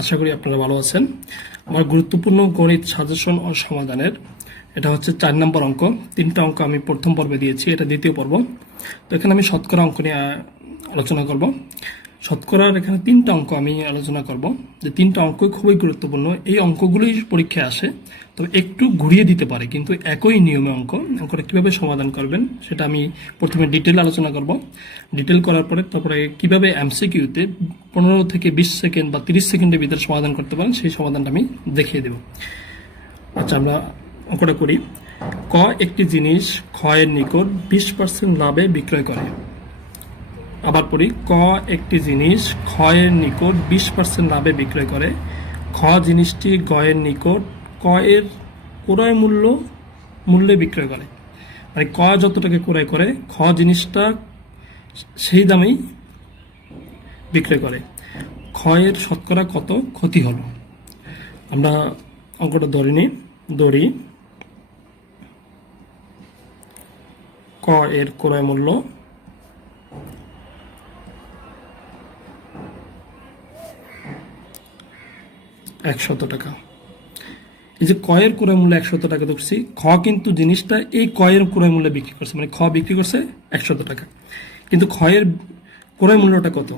আশা করি আপনারা ভালো আছেন। আমার গুরুত্বপূর্ণ গণিত সাজেশন ও সমাধানের এটা হচ্ছে 4 নম্বর অঙ্ক। 3টা অঙ্ক আমি প্রথম পর্বে দিয়েছি, এটা দ্বিতীয় পর্ব। তো এখানে আমি শতকরা অঙ্ক নিয়ে আলোচনা করব। শতকরার এখানে 3টা অঙ্ক আমি আলোচনা করব, যে 3টা অঙ্কই খুবই গুরুত্বপূর্ণ। এই অঙ্কগুলোই পরীক্ষায় আসে, তবে একটু ঘুরিয়ে দিতে পারে, কিন্তু একই নিয়মে অঙ্কটা কীভাবে সমাধান করবেন সেটা আমি প্রথমে ডিটেল আলোচনা করব। ডিটেল করার পরে তারপরে কীভাবে এমসিকিউতে 15 থেকে 20 সেকেন্ড বা 30 সেকেন্ডের ভিতরে সমাধান করতে পারেন সেই সমাধানটা আমি দেখিয়ে দেব। আচ্ছা, আমরা অঙ্কটা করি। ক একটি জিনিস ক্ষয়ের নিকট 20% লাভে বিক্রয় করে। আবার পড়ি, ক একটি জিনিস ক্ষয়ের নিকট 20% লাভে বিক্রয় করে। খ জিনিসটি গয়ের নিকট কয়ের ক্রয় মূল্যে বিক্রয় করে। মানে ক যত টাকা ক্রয় করে, খ জিনিসটা সেই দামেই বিক্রয় করে। ক্ষয়ের শতকরা কত ক্ষতি হলো? আমরা অঙ্কটা ধরি। ক এর ক্রয় মূল্য 100 টাকা। এই যে কয়ের ক্রয় মূল্য 100 টাকা ধরছি, খ কিন্তু জিনিসটা এই কয়ের ক্রয় মূল্যে বিক্রি করছে, মানে খ বিক্রি করছে 100 টাকা, কিন্তু ক্ষয়ের ক্রয় মূল্যটা কত?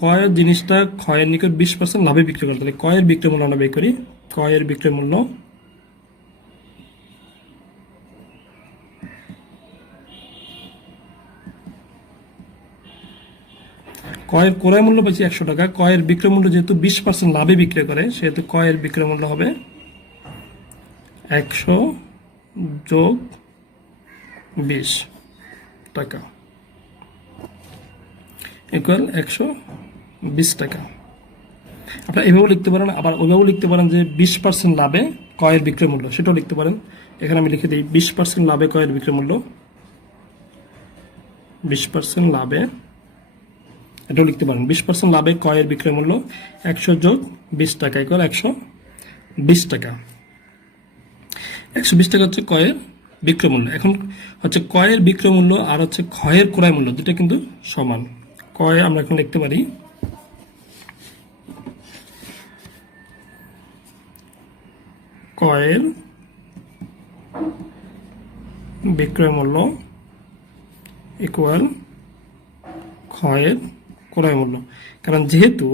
কয়ের জিনিসটা ক্ষয়ের নিকট 20% লাভে বিক্রি করতে হবে। কয়ের বিক্রয় মূল্য আমরা বের করি। কয়ের বিক্রয় মূল্য কয়ের ক্রয় মূল্য পাচ্ছি 100 টাকা। কয়ের বিক্রয় মূল্য যেহেতু 20% লাভে বিক্রয় করে, সেহেতু কয়ের বিক্রয় মূল্য হবে 100 যোগ 20 টাকা ইকুয়াল 120 টাকা। আপনারা এভাবেও লিখতে পারেন, আবার ওইভাবেও লিখতে পারেন যে 20% লাভে কয়ের বিক্রয় মূল্য, সেটাও লিখতে পারেন। এখানে আমি লিখে দিই 20% লাভে কয়ের বিক্রয় মূল্য, 20% লাভে, এটাও লিখতে পারেন। 20% লাভে কয়ের বিক্রয় মূল্য 100 যোগ 20 টাকা ইকুয়াল 120 টাকা। 120 টাকা হচ্ছে কয়ের বিক্রয় মূল্য। এখন হচ্ছে কয়ের বিক্রয় মূল্য আর হচ্ছে ক্ষয়ের ক্রয় মূল্য, দুটো কিন্তু সমান। কয় আমরা এখন লিখতে পারি কয়ের বিক্রয় মূল্য ইকুয়াল ক্ষয়ের ক্রয় মূল্য। কারণ যেহেতু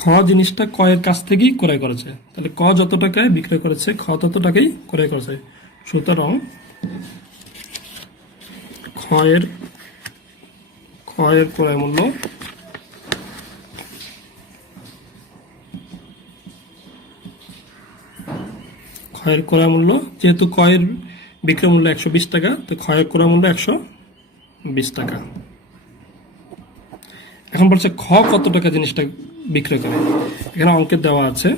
খ জিনিসটা কয়ের কাছ থেকেই ক্রয় করেছে, তাহলে ক যত টাকায় বিক্রয় করেছে খ তত টাকাই ক্রয় করেছে। সুতরাং ক্ষয়ের ক্রয় মূল্য যেহেতু কয়ের বিক্রয় মূল্য 120 টাকা, তো ক্ষয়ের ক্রয় মূল্য 120 টাকা। এখন বলছে খ কত টাকা জিনিসটা বিক্রয় করে। এখানে অঙ্কে দেওয়া আছে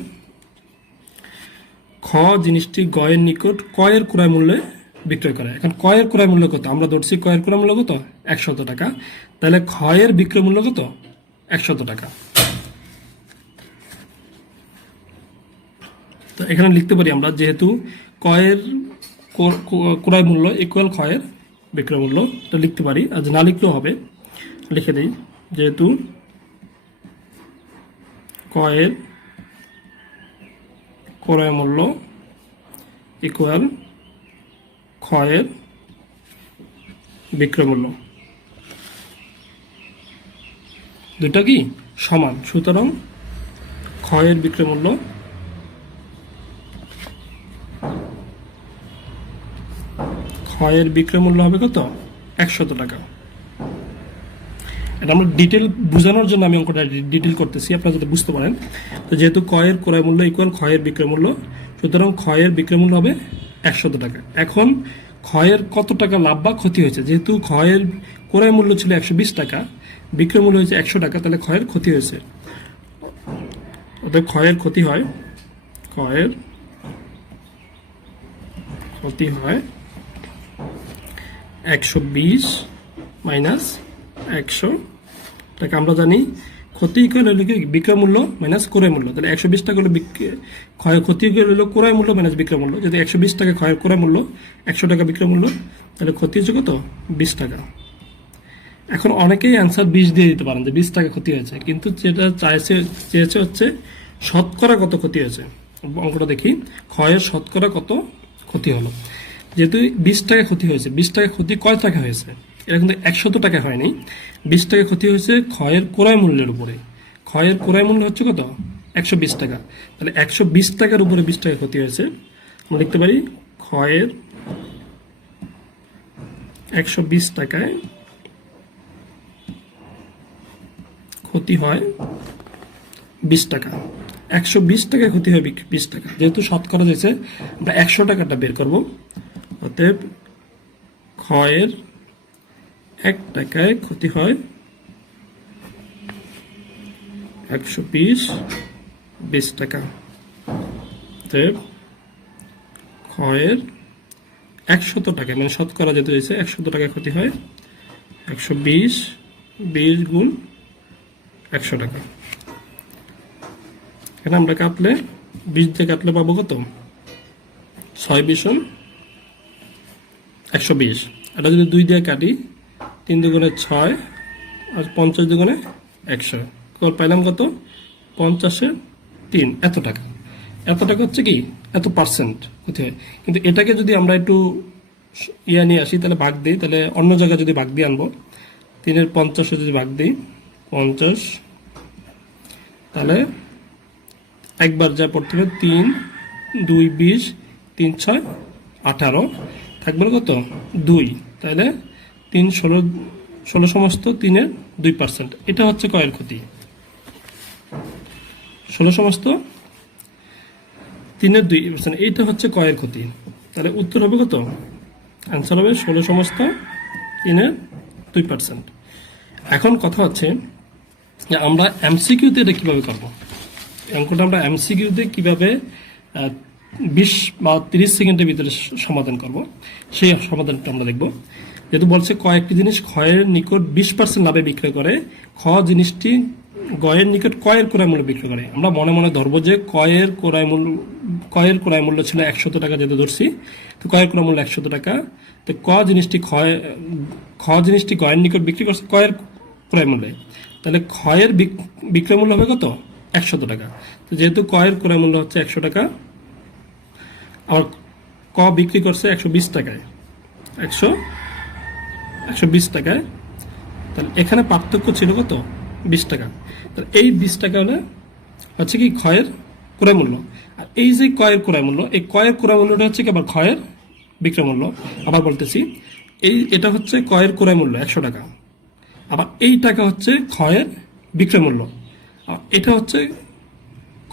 খ জিনিসটি গয়ের নিকট কয়ের ক্রয় মূল্যে বিক্রয় করে। এখন কয়ের ক্রয় মূল্য কত? আমরা ধরছি কয়ের ক্রয় মূল্য কত? 100 টাকা। তাহলে ক্ষয়ের বিক্রয় মূল্য কত? 100 টাকা। তো এখানে লিখতে পারি আমরা, যেহেতু কয়ের ক্রয় মূল্য ইকুয়াল ক্ষয়ের বিক্রয় মূল্য, এটা লিখতে পারি। আর না লিখলেও হবে, লিখে দিই, যেহেতু কয়ের ক্রয় মূল্য ইকুয়াল ক্ষয়ের বিক্রয় মূল্য, দুটা কি সমান। সুতরাং ক্ষয়ের বিক্রয় মূল্য হবে কত? 100 টাকা। এটা আমরা ডিটেল বোঝানোর জন্য আমি অঙ্কটা ডিটেল করতেছি, আপনারা যাতে বুঝতে পারেন। তো যেহেতু কয়ের ক্রয় মূল্য ইকুয়াল ক্ষয়ের বিক্রয় মূল্য, সুতরাং ক্ষয়ের বিক্রয় মূল্য হবে 100 টাকা। এখন ক্ষয়ের কত টাকা লাভ বা ক্ষতি হয়েছে? যেহেতু ক্ষয়ের ক্রয় মূল্য ছিল 120 টাকা, বিক্রয় মূল্য হয়েছে 100 টাকা, তাহলে ক্ষয়ের ক্ষতি হয়েছে। অতএব ক্ষয়ের ক্ষতি হয় 120 মাইনাস 100 টাকা। আমরা জানি ক্ষতি ইকুয়াল হলো কি বিক্রয় মূল্য মাইনাস ক্রয় মূল্য। তাহলে 120 টাকা হলো ক্ষতি ইকুয়াল হলো ক্রয় মূল্য মাইনাস বিক্রয় মূল্য। যদি 120 টাকা ক্ষয়ের ক্রয় মূল্য, 100 টাকা বিক্রয় মূল্য, তাহলে ক্ষতি হচ্ছে কত? 20 টাকা। এখন অনেকেই অ্যান্সার 20 দিয়ে দিতে পারেন যে 20 টাকা ক্ষতি হয়েছে, কিন্তু যেটা চেয়েছে হচ্ছে শতকরা কত ক্ষতি হয়েছে। অঙ্কটা দেখি, ক্ষয়ের শতকরা কত ক্ষতি হলো। যেহেতু 20 টাকা ক্ষতি হয়েছে, 20 টাকা ক্ষতি কয় টাকা হয়েছে, এটা কিন্তু 100 টাকা হয়নি। 20 টাকা ক্ষতি হয়েছে ক্ষয়ের ক্রয় মূল্যের উপরে। ক্ষয়ের ক্রয় মূল্য হচ্ছে কত, 120 টাকা। তাহলে 120 টাকার উপরে 20 টাকা ক্ষতি হয়েছে। আমরা লিখতে পারি ক্ষয়ের 120 টাকায় ক্ষতি হয় 20 টাকা। 120 টাকায় ক্ষতি হয় 20 টাকা। যেহেতু শতকরা দিয়েছে, আমরা 100 টাকাটা বের করব। অতএব ক্ষয়ের 1 টাকায় ক্ষতি হয় 120 টাকা। অতএব ক্ষয়ের 100 টাকা, মানে শতকরা যেহেতু হয়েছে 100 টাকা ক্ষতি হয় 120 গুণ 100 টাকা। এখানে আমরা কাটলে 20 দিয়ে কাটলে পাবো কত, 6 20 120। এটা যদি 2 দিয়ে কাটি, 3 দুগুণে 6 আর 50 দুগুণে 100, পাইলাম কত, 50-এর 3, এত টাকা। এত টাকা হচ্ছে কি, এত পার্সেন্ট ক্ষতি হয়। কিন্তু এটাকে যদি আমরা একটু নিয়ে আসি, তাহলে ভাগ দিই, তাহলে অন্য জায়গায় যদি ভাগ দিয়ে আনবো, 3-এর 50-এ যদি ভাগ দিই 50, তাহলে একবার যা পড়তে হবে 3 2 20, 3 6 18, থাকবে কত 2, তাহলে 3 16 সমস্ত 3-এর 2%। এটা হচ্ছে কয়ের ক্ষতি। 16 সমস্ত 3-এর 2%, এইটা হচ্ছে কয়ের ক্ষতি। তাহলে উত্তর হবে কত, আনসার হবে 16 সমস্ত 3-এর 2%। এখন কথা হচ্ছে যে আমরা এমসিকিউতে এটা কীভাবে করবো। অঙ্কটা আমরা এমসিকিউতে কীভাবে 20 বা 30 সেকেন্ডের ভিতরে সমাধান করব, সেই সমাধানটা আমরা দেখব। যেহেতু বলছে কয়েকটি জিনিস ক্ষয়ের নিকট 20% লাভে বিক্রয় করে, খ জিনিসটি গয়ের নিকট কয়ের ক্রয় মূল্য বিক্রয় করে। আমরা মনে মনে ধরবো যে কয়ের ক্রয় মূল্য ছিল 100 টাকা, যেহেতু ধরছি, তো কয়ের ক্রয় মূল্য 100 টাকা। তো খ জিনিসটি গয়ের নিকট বিক্রি করছে কয়ের ক্রয় মূল্যে, তাহলে ক্ষয়ের বিক্রয় মূল্য হবে কত, 100 টাকা। তো যেহেতু কয়ের ক্রয় মূল্য হচ্ছে 100 টাকা, আর ক বিক্রি করছে 120 টাকায়, 120 টাকায়, তাহলে এখানে পার্থক্য ছিল কত, 20 টাকা। তাহলে এই 20 টাকা হচ্ছে কি ক্ষয়ের ক্রয় মূল্য। আর এই যে কয়ের ক্রয় মূল্য, এই কয়ের ক্রয় মূল্যটা হচ্ছে কি আবার ক্ষয়ের বিক্রয় মূল্য। আবার বলতেছি, এটা হচ্ছে কয়ের ক্রয় মূল্য 100 টাকা, আবার এই টাকা হচ্ছে ক্ষয়ের বিক্রয় মূল্য, এটা হচ্ছে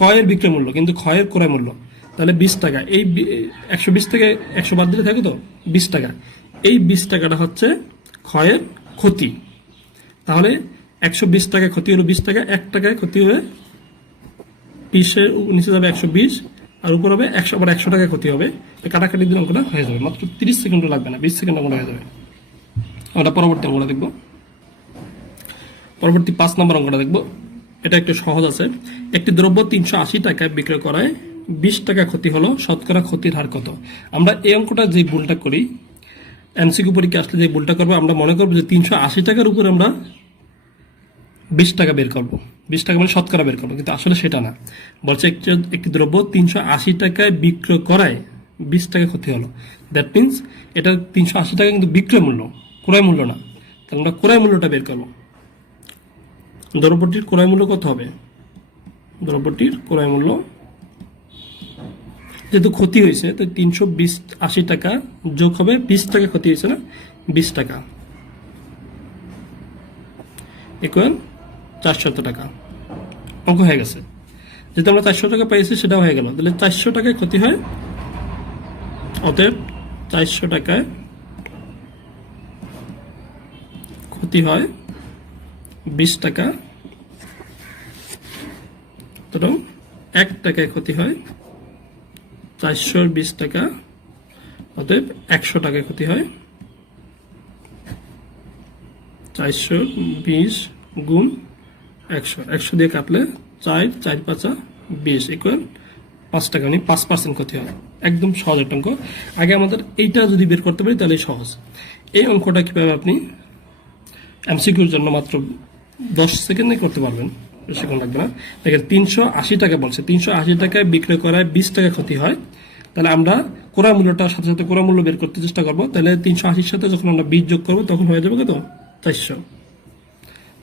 কয়ের বিক্রয় মূল্য কিন্তু ক্ষয়ের ক্রয় মূল্য। তাহলে 20 টাকা, এই 120 থেকে 100 বাদ দিলে থাকে তো 20 টাকা। এই 20 টাকাটা হচ্ছে ক্ষয়ের ক্ষতি। তাহলে 120 টাকা ক্ষতি হলো 20 টাকা, 1 টাকায় ক্ষতি হয়ে 20-এর নিচে যাবে 120, আর উপর হবে 100, আবার 100 টাকা ক্ষতি হবে। কাটাকাটি দিন অঙ্কটা হয়ে যাবে, মাত্র 30 সেকেন্ডও লাগবে না, 20 সেকেন্ড অঙ্কটা হয়ে যাবে। আমরা পরবর্তী অঙ্কটা দেখব। পরবর্তী 5 নম্বর অঙ্কটা দেখব। এটা একটু সহজ আছে। একটি দ্রব্য 380 টাকায় বিক্রয় করায় 20 টাকা ক্ষতি হলো, শতকরা ক্ষতির হার কত। আমরা এই অঙ্কটা যে ভুলটা করি, এমসিকিউ পরীক্ষা আসলে যে ভুলটা করবো, আমরা মনে করবো যে 380 টাকার উপরে আমরা 20 টাকা বের করবো, 20 টাকা মানে শতকরা বের করবো, কিন্তু আসলে সেটা না। বলছে একটি দ্রব্য 380 টাকায় বিক্রয় করায় 20 টাকা ক্ষতি হলো। দ্যাট মিনস এটা 380 টাকা কিন্তু বিক্রয় মূল্য, ক্রয় মূল্য না। তাহলে আমরা ক্রয় মূল্যটা বের করবো। দ্রব্যটির ক্রয় মূল্য কত হবে, দ্রব্যটির ক্রয় মূল্য যেহেতু ক্ষতি হয়েছে, তো 380 টাকা যোগ হবে 20 টাকা ক্ষতি হয়েছে না, 20 টাকা ইকুয়াল 400 টাকা। অঙ্ক হয়ে গেছে। যেহেতু আমরা 400 টাকা পাইছি, সেটাও হয়ে গেল। তাহলে 400 টাকায় ক্ষতি হয়, অতএব 400 টাকায় ক্ষতি হয় 20 টাকা, তো 1 টাকায় ক্ষতি হয় 420 টাকা, অতএব 100 টাকায় ক্ষতি হয় 420 গুণ 100। 100 দিয়ে কাটলে 4 4 5 20 ইকুয়াল 5 টাকা, মানে 5% ক্ষতি হয়। একদম সহজ একটা অঙ্ক। আগে আমাদের এইটা যদি বের করতে পারি তাহলে সহজ। এই অঙ্কটা কিভাবে আপনি এমসিকিউর জন্য মাত্র 10 সেকেন্ডে করতে পারবেন, বেশিক্ষণ লাগবে না। দেখেন 380 টাকা বলছে, 380 টাকায় বিক্রয় করায় 20 টাকা ক্ষতি হয়। তাহলে আমরা ক্রয় মূল্যটার সাথে সাথে ক্রয় মূল্য বের করতে চেষ্টা করবো। তাহলে 380-র সাথে যখন আমরা 20 যোগ করবো তখন হয়ে যাবে কত? 400।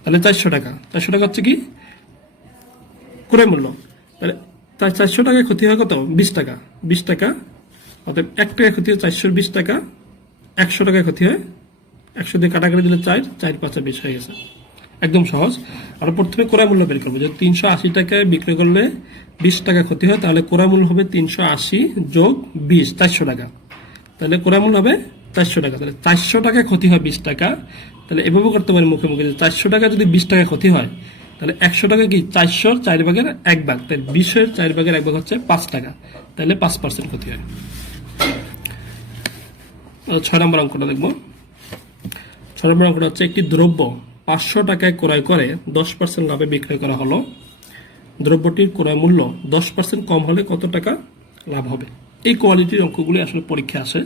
তাহলে 400 টাকা, 400 টাকা হচ্ছে কি ক্রয় মূল্য। তাহলে তাই 400 টাকায় ক্ষতি হয় কত? 20 টাকা, 20 টাকা। অতএব 1 টাকা ক্ষতি হয় 420 টাকা, 100 টাকায় ক্ষতি হয় 100 দিয়ে কাটাকাটি দিলে 4, 4 5 20 হয়ে গেছে। একদম সহজ। আমরা প্রথমে ক্রয় মূল্য বের করবো। যদি 380 টাকায় বিক্রয় করলে 20 টাকা ক্ষতি হয়, তাহলে ক্রয় মূল্য হবে 380 যোগ 20, 400 টাকা। তাহলে ক্রয় মূল্য হবে 400 টাকা। তাহলে 400 টাকায় ক্ষতি হয় 20 টাকা। তাহলে এভাবে করতে পারি মুখে মুখে, 400 টাকা যদি 20 টাকা ক্ষতি হয়, তাহলে 100 টাকা কি 400-র 4 ভাগের 1 ভাগ, তাই 20-এর 4 ভাগের 1 ভাগ হচ্ছে 5 টাকা। তাহলে 5% ক্ষতি হয়। 6 নম্বর অঙ্কটা দেখবো। 6 নম্বর অঙ্কটা হচ্ছে একটি দ্রব্য 500 টাকায় ক্রয় করে 10% লাভে বিক্রয় করা হলো। দ্রব্যটির ক্রয় মূল্য 10% কম হলে কত টাকা লাভ হবে? এই কোয়ালিটির অঙ্কগুলি আসলে পরীক্ষা আসে।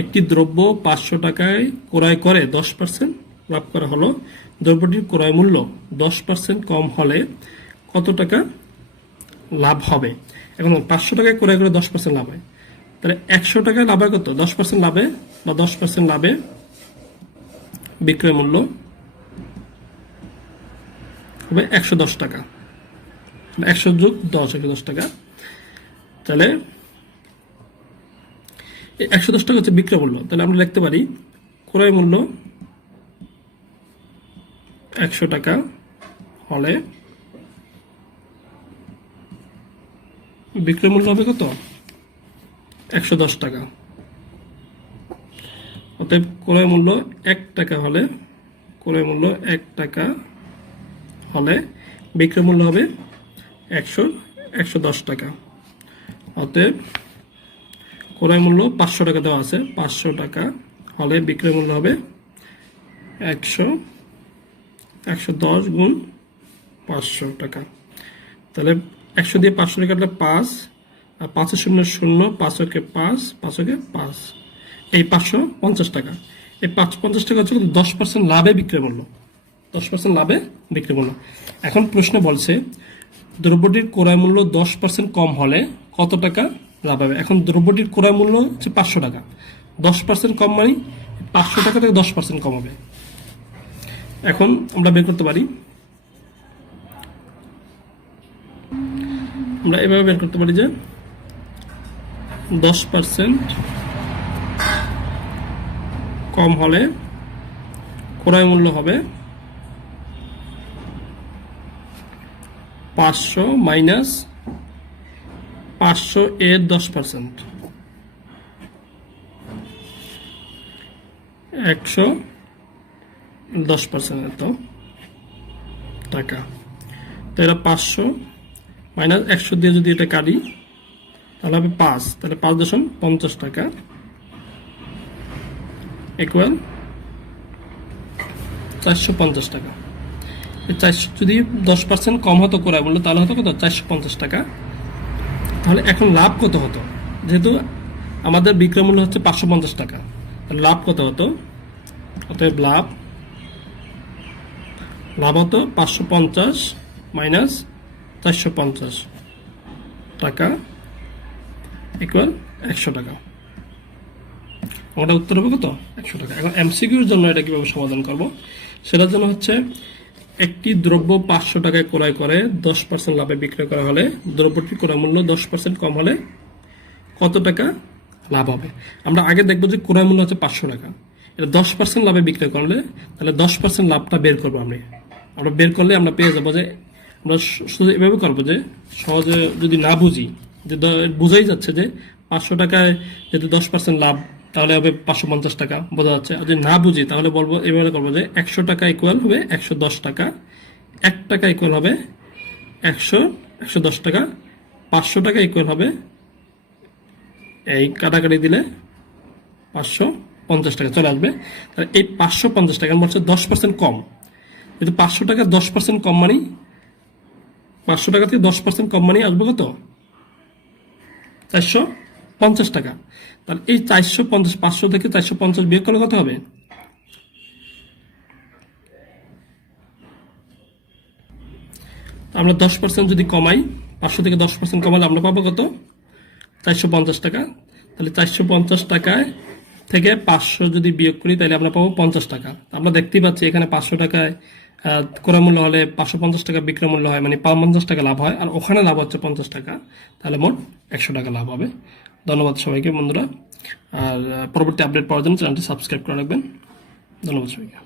একটি দ্রব্য 500 টাকায় ক্রয় করে 10% লাভ করা হলো। দ্রব্যটির ক্রয় মূল্য 10% কম হলে কত টাকা লাভ হবে? এখন 500 টাকায় ক্রয় করে 10% লাভ হয়, তাহলে 100 টাকায় লাভ হয় কত? 10% লাভে বা 10% লাভে বিক্রয় মূল্য হবে 110 টাকা। 100 যোগ 10, 110 টাকা। তাহলে 110 টাকা হচ্ছে বিক্রয় মূল্য। তাহলে আমরা লিখতে পারি ক্রয় মূল্য 100 টাকা হলে বিক্রয় মূল্য হবে কত? 110 টাকা। অতএব ক্রয় মূল্য 1 টাকা হলে, ক্রয় মূল্য 1 টাকা হলে বিক্রয় মূল্য হবে 110 টাকা। অতএব ক্রয় মূল্য 500 টাকা দেওয়া আছে, 500 টাকা হলে বিক্রয় মূল্য হবে 110 গুণ 500 টাকা। তাহলে 100 দিয়ে 500 কাটলে 5, আর 5 শূন্য 0, 5 কে 5, 5 কে 5, এই 550 টাকা। এই 550 টাকা হচ্ছে 10% লাভে বিক্রয় মূল্য, 10% লাভে বিক্রয় মূল্য। এখন প্রশ্ন বলছে দ্রব্যটির ক্রয় মূল্য 10% কম হলে কত টাকা লাভ হবে? এখন দ্রব্যটির ক্রয় মূল্য হচ্ছে 500 টাকা, 10% কম মানে 500 টাকা থেকে 10% কম হবে। এখন আমরা বের করতে পারি, আমরা এভাবে বের করতে পারি যে 10% কম হলে ক্রয় মূল্য হবে 500 মাইনাস 500 এর 10%, 110% এত টাকা। তো এটা 500 মাইনাস 100 দিয়ে যদি এটা কাটি তাহলে হবে 5, তাহলে 5.50 টাকা ইকুয়াল 450 টাকা। 400 যদি 10% কম হতো ক্রয় মূল্য, তাহলে হতো কত? 450 টাকা। তাহলে এখন লাভ কত হতো? যেহেতু আমাদের বিক্রয় মূল্য হচ্ছে 550 টাকা, তাহলে লাভ কত হতো? অতএব লাভ হতো 550 মাইনাস 450 টাকা ইকুয়াল 100 টাকা। আমাদের উত্তর হবে কত? 100 টাকা। এখন এমসিকিউর জন্য এটা কিভাবে সমাধান করব? সেটার জন্য হচ্ছে একটি দ্রব্য 500 টাকায় ক্রয় করে 10% লাভে বিক্রয় করা হলে দ্রব্যটির ক্রয় মূল্য 10% কম হলে কত টাকা লাভ হবে? আমরা আগে দেখবো যে ক্রয় মূল্য হচ্ছে 500 টাকা, এটা 10% লাভে বিক্রয় করলে তাহলে 10% লাভটা বের করবো। আমরা বের করলে আমরা পেয়ে যাবো যে, আমরা শুধু এভাবে করবো যে সহজে যদি না বুঝি, যে বোঝাই যাচ্ছে যে 500 টাকায় যদি 10% লাভ তাহলে হবে 550 টাকা, বোঝা যাচ্ছে। আর যদি না বুঝি তাহলে বলবো, এভাবে করবো যে 100 টাকা ইকুয়াল হবে 110 টাকা, 1 টাকা ইকুয়াল হবে 110 টাকা, 500 টাকা ইকুয়াল হবে, এই কাটাকাটি দিলে 550 টাকা চলে আসবে। তাহলে এই 550 টাকা বলছে 10% কম, কিন্তু 500 টাকা 10% কম মানে 500 টাকা থেকে 10% কম মানে আসবে কত? 450 টাকা। তাহলে এই 450, 500 থেকে 450 বিয়োগ করলে কত হবে? আমরা 10% যদি কমাই, 500 থেকে 10% কমালে আমরা পাবো কত? 450 টাকা। তাহলে 450 টাকায় থেকে 500 যদি বিয়োগ করি তাহলে আমরা পাবো 50 টাকা। আমরা দেখতেই পাচ্ছি এখানে 500 টাকায় ক্রয় মূল্য হলে 550 টাকা বিক্রয় মূল্য হয়, মানে 50 টাকা লাভ হয়, আর ওখানে লাভ হচ্ছে 50 টাকা। তাহলে মোট 100 টাকা লাভ হবে। ধন্যবাদ সবাইকে বন্ধুরা। আর পরবর্তী আপডেট পাওয়ার জন্য চ্যানেলটি সাবস্ক্রাইব করে রাখবেন। ধন্যবাদ সবাইকে।